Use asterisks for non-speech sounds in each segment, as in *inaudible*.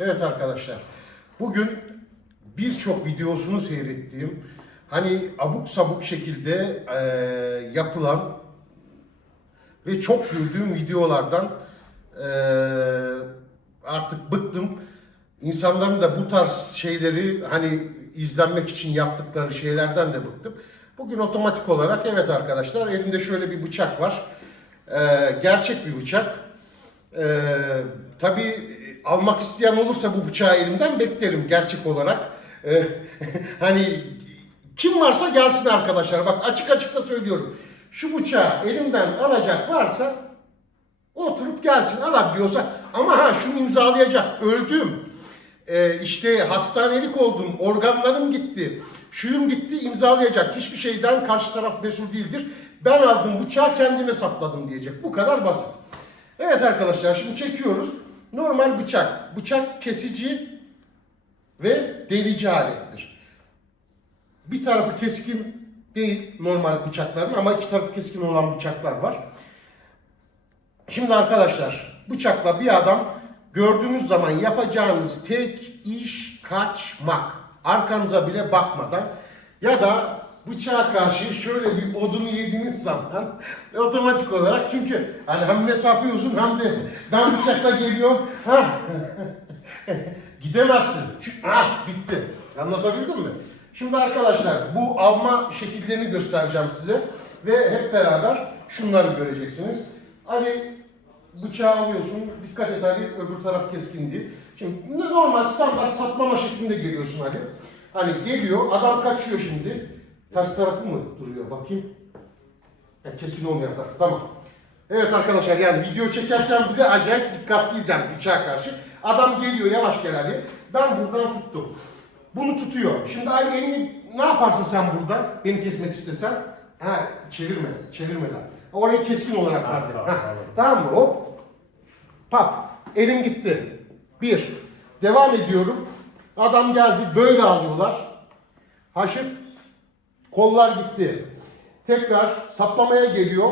Evet arkadaşlar, bugün birçok videosunu seyrettiğim, hani abuk sabuk şekilde eee, yapılan ve çok güldüğüm videolardan eee, artık bıktım. İnsanların da bu tarz şeyleri hani izlenmek için yaptıkları şeylerden de bıktım. Bugün otomatik olarak evet arkadaşlar elimde şöyle bir bıçak var. Eee, gerçek bir bıçak. Ee, tabii almak isteyen olursa bu bıçağı elimden beklerim gerçek olarak. Ee, *laughs* hani kim varsa gelsin arkadaşlar. Bak açık açık da söylüyorum. Şu bıçağı elimden alacak varsa oturup gelsin alabiliyorsa. Ama ha şunu imzalayacak. Öldüm. Ee, işte hastanelik oldum. Organlarım gitti. Şuyum gitti imzalayacak. Hiçbir şeyden karşı taraf mesul değildir. Ben aldım bıçağı kendime sapladım diyecek. Bu kadar basit. Evet arkadaşlar şimdi çekiyoruz. Normal bıçak. Bıçak kesici ve delici alettir. Bir tarafı keskin değil normal bıçakların ama iki tarafı keskin olan bıçaklar var. Şimdi arkadaşlar bıçakla bir adam gördüğünüz zaman yapacağınız tek iş kaçmak. Arkanıza bile bakmadan ya da bıçağa karşı şöyle bir odunu yediğiniz zaman otomatik olarak çünkü hani hem mesafe uzun hem de ben bıçakla geliyorum *laughs* gidemezsin. Çünkü- Ha bitti. Anlatabildim mi? Şimdi arkadaşlar bu alma şekillerini göstereceğim size ve hep beraber şunları göreceksiniz. Ali bıçağı alıyorsun. Dikkat et Ali öbür taraf keskin değil. Şimdi normal standart saplama şeklinde geliyorsun Ali. Hani geliyor adam kaçıyor şimdi. Ters tarafı mı duruyor bakayım. Ya keskin olmayan taraf tamam. Evet arkadaşlar yani video çekerken bile acayip dikkatliyiz yani bıçağa karşı. Adam geliyor yavaş gel Ali. Ben buradan tuttum. Bunu tutuyor. Şimdi Ali elini ne yaparsın sen burada? Beni kesmek istesen. Ha çevirme, çevirmeden. Orayı keskin olarak farz et. tamam, Ha. Tamam mı? Hop. Pap. Elim gitti. Bir. Devam ediyorum. Adam geldi. Böyle alıyorlar. Haşır. Kollar gitti. Tekrar saplamaya geliyor.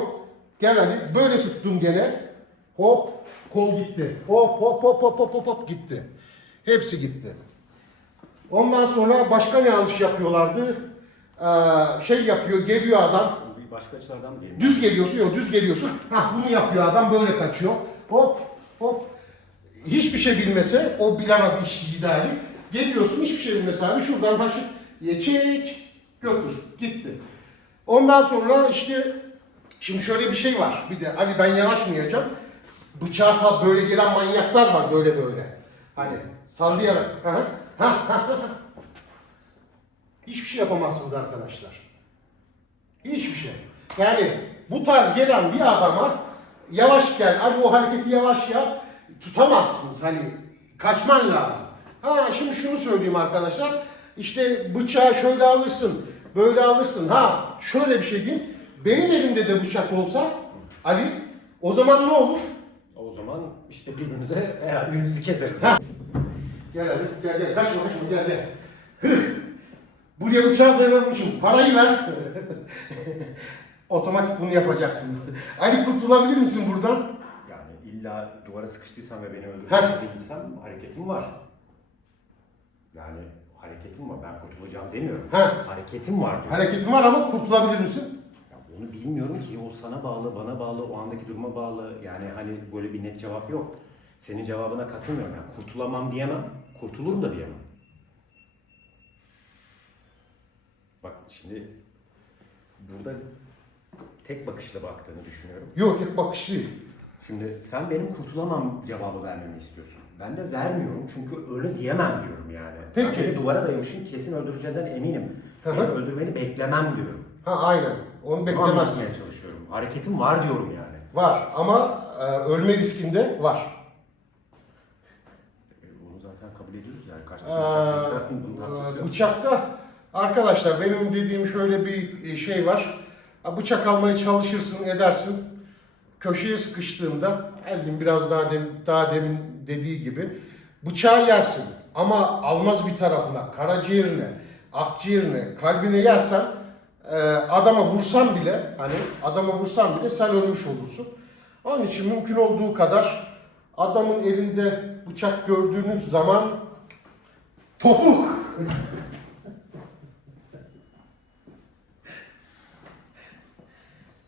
Gel hadi. Böyle tuttum gene. Hop. Kol gitti. Hop hop hop hop hop hop hop gitti. Hepsi gitti. Ondan sonra başka ne yanlış yapıyorlardı? Ee, şey yapıyor, geliyor adam. Bir başka açılardan diyelim. Düz geliyorsun, yok düz geliyorsun. Hah bunu yapıyor adam böyle kaçıyor. Hop hop. Hiçbir şey bilmese o bilemedi işçi idari. Geliyorsun hiçbir şey bilmese abi şuradan başı çek götür gitti. Ondan sonra işte şimdi şöyle bir şey var. Bir de hani ben yanaşmayacağım. Bıçağı sal böyle gelen manyaklar var böyle böyle. Hani sallayarak. Hiçbir şey yapamazsınız arkadaşlar. Hiçbir şey. Yani bu tarz gelen bir adama yavaş gel, hadi o hareketi yavaş yap, tutamazsınız. Hani kaçman lazım. Ha şimdi şunu söyleyeyim arkadaşlar. İşte bıçağı şöyle alırsın, böyle alırsın. Ha şöyle bir şey diyeyim. Benim elimde de bıçak olsa Ali o zaman ne olur? O zaman işte birbirimize herhalde birbirimizi keseriz. Ha. Gel hadi gel gel kaçma kaçma gel gel. Hıh. Buraya bıçağı dayanmışım. Parayı ver. *laughs* Otomatik bunu yapacaksınız. Ali kurtulabilir misin buradan? Yani illa duvara sıkıştıysam ve beni öldüreceğini bilsem hareketim var. Yani hareketim var. Ben kurtulacağım demiyorum. Ha. Hareketim var diyorum. Hareketin var ama kurtulabilir misin? Ya onu bilmiyorum ki. O sana bağlı, bana bağlı, o andaki duruma bağlı. Yani hani böyle bir net cevap yok. Senin cevabına katılmıyorum. Yani kurtulamam diyemem. Kurtulurum da diyemem. Bak şimdi burada tek bakışla baktığını düşünüyorum. Yok tek bakış değil. Şimdi sen benim kurtulamam cevabı vermemi istiyorsun. Ben de vermiyorum çünkü öyle diyemem diyorum yani. Peki. Sen beni duvara dayamışsın kesin öldüreceğinden eminim. Hı hı. Beni öldürmeni beklemem diyorum. Ha aynen. Onu Bunu beklemezsin. anlatmaya çalışıyorum. Hareketim var diyorum yani. Var ama e, ölme riskinde var. E, Bunu zaten kabul ediyoruz yani. Karşı Ee, bunun tartışması yok. bıçakta arkadaşlar benim dediğim şöyle bir şey var. Ha, Bıçak almaya çalışırsın, edersin. Köşeye sıkıştığında Elvin biraz daha demin, daha demin dediği gibi bıçağı yersin ama almaz bir tarafına, karaciğerine, akciğerine, kalbine yersen e, adama vursan bile hani adama vursan bile sen ölmüş olursun. Onun için mümkün olduğu kadar adamın elinde bıçak gördüğünüz zaman topuk.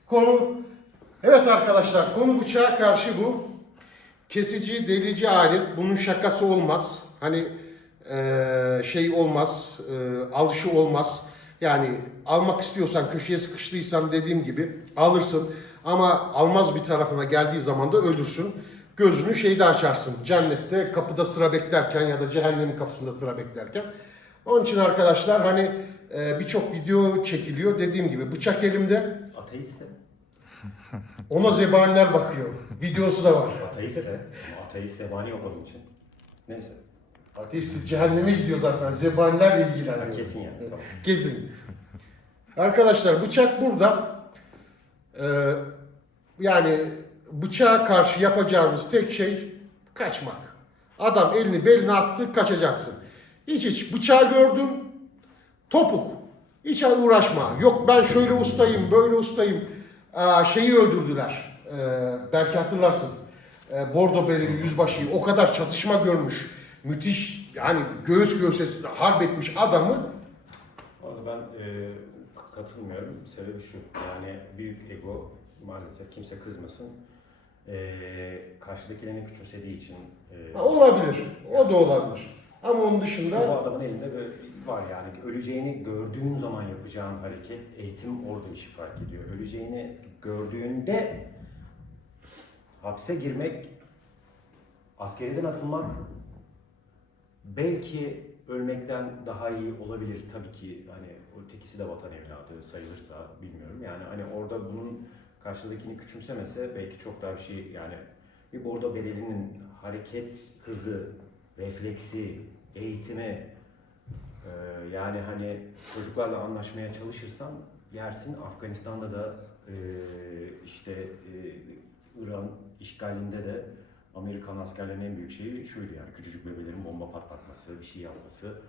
Konu Evet arkadaşlar konu bıçağa karşı bu. Kesici, delici alet. Bunun şakası olmaz. Hani eee, şey olmaz, eee, alışı olmaz. Yani almak istiyorsan, köşeye sıkıştıysan dediğim gibi alırsın. Ama almaz bir tarafına geldiği zaman da ölürsün. Gözünü şeyde açarsın. Cennette kapıda sıra beklerken ya da cehennemin kapısında sıra beklerken. Onun için arkadaşlar hani eee, birçok video çekiliyor. Dediğim gibi bıçak elimde. Ateist de. Ona zebaniler bakıyor. Videosu da var. Ateist de. Ama ateist zebani yok onun için. Neyse. Ateist cehenneme gidiyor zaten. Zebanilerle Ha, ilgileniyor. kesin yani. Tamam. Kesin. Arkadaşlar bıçak burada. Ee, yani bıçağa karşı yapacağınız tek şey kaçmak. Adam elini beline attı kaçacaksın. Hiç hiç bıçağı gördün topuk. Hiç uğraşma. Yok ben şöyle ustayım böyle ustayım. Aa, şeyi öldürdüler. Ee, belki hatırlarsın. Ee, Bordo Bereli yüzbaşıyı o kadar çatışma görmüş. Müthiş yani göğüs göğüse harp etmiş adamı Orada ben e, katılmıyorum. Sebebi şu. Yani büyük ego maalesef kimse kızmasın. E, karşıdakilerini küçümsediği için e, Ha, olabilir. O da olabilir. Ama onun bu dışında adamın elinde böyle var yani. Öleceğini gördüğün zaman yapacağın hareket, eğitim orada işi fark ediyor. Öleceğini gördüğünde hapse girmek, askeriden atılmak belki ölmekten daha iyi olabilir tabii ki hani ötekisi de vatan evladı sayılırsa bilmiyorum yani hani orada bunun karşıdakini küçümsemese belki çok daha bir şey yani bir bordo berelinin hareket hızı, refleksi, eğitimi e, yani hani çocuklarla anlaşmaya çalışırsan yersin Afganistan'da da e, işte e, İran işgalinde de Amerikan askerlerinin en büyük şeyi şuydu yani küçücük bebelerin bomba patlatması, bir şey yapması.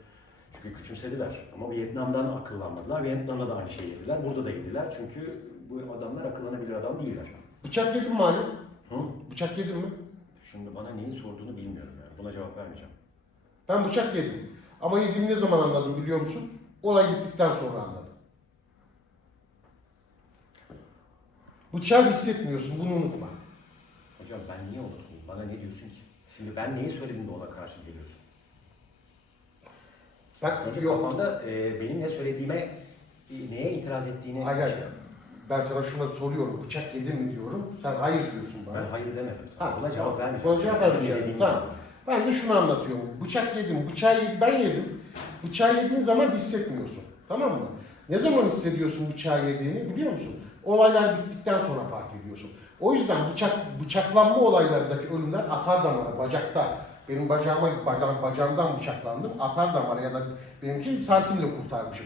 Çünkü küçümsediler ama Vietnam'dan akıllanmadılar. Vietnam'da da aynı şeyi yediler. Burada da yediler. Çünkü bu adamlar akıllanabilir adam değiller. bıçak yedin mi Ali? Hı? Bıçak yedin mi? Şimdi bana neyi sorduğunu bilmiyorum yani. Buna cevap vermeyeceğim. Ben bıçak yedim. Ama yediğimi ne zaman anladım biliyor musun? Olay bittikten sonra anladım. Bıçağı hissetmiyorsun bunu unutma. Hocam ben niye unutmayayım? Bana ne diyorsun ki? Şimdi ben neyi söyledim de ona karşı geliyorsun? Ben Önce yok. kafanda e, benim ne söylediğime, e, neye itiraz ettiğini... Hayır, hayır. Ben sana şuna soruyorum. Bıçak yedin mi diyorum. Sen hayır diyorsun bana. Ben hayır demedim sana. Ha, Buna cevap vermeyeceğim. Buna cevap vermeyeceğim. Tamam. Ben de şunu anlatıyorum. Bıçak yedim. Bıçağı yedim. Ben yedim. Bıçağı yediğin zaman hissetmiyorsun. Tamam mı? Ne zaman hissediyorsun bıçağı yediğini biliyor musun? Olaylar bittikten sonra fark ediyorsun. O yüzden bıçak bıçaklanma olaylarındaki ölümler atar damara, bacakta. Benim bacağıma, bacağım, bacağımdan bıçaklandım. Atar damara ya da benimki santimle kurtarmışım.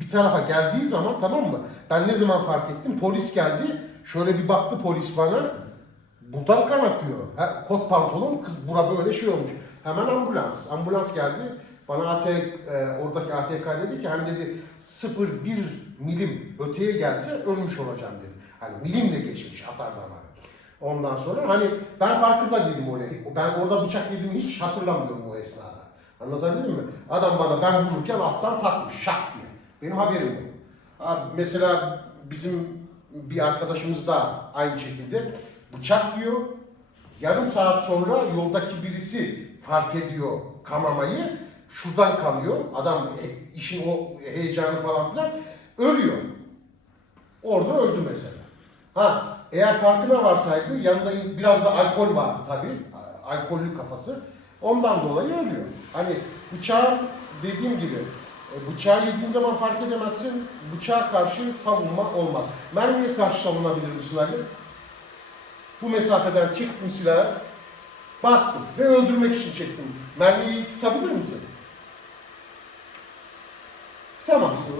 Bir tarafa geldiği zaman tamam mı? Ben ne zaman fark ettim? Polis geldi. Şöyle bir baktı polis bana. Buradan kan akıyor. Ha, kot pantolon kız bura böyle şey olmuş. Hemen ambulans. Ambulans geldi. Bana AT, e, oradaki ATK dedi ki hani dedi 0,1 milim öteye gelse ölmüş olacağım dedi. Hani milimle geçmiş atar damara. Ondan sonra hani ben farkında değilim olayı. Ben orada bıçak yediğimi hiç hatırlamıyorum o esnada. Anlatabildim mi? Adam bana ben vururken alttan takmış şak diye. Benim haberim yok. Abi mesela bizim bir arkadaşımız da aynı şekilde bıçak diyor. Yarım saat sonra yoldaki birisi fark ediyor kamamayı. Şuradan kanıyor. Adam e, işin o heyecanı falan filan ölüyor. Orada öldü mesela. Ha eğer farkına varsaydı yanında biraz da alkol vardı tabii. Alkollü kafası. Ondan dolayı ölüyor. Hani bıçağı dediğim gibi e, bıçağı yediğin zaman fark edemezsin. Bıçağa karşı savunma olmaz. Mermiye karşı savunabilir misin Ali? Bu mesafeden çektim silahı, bastım ve öldürmek için çektim. Mermiyi tutabilir misin? Tutamazsın.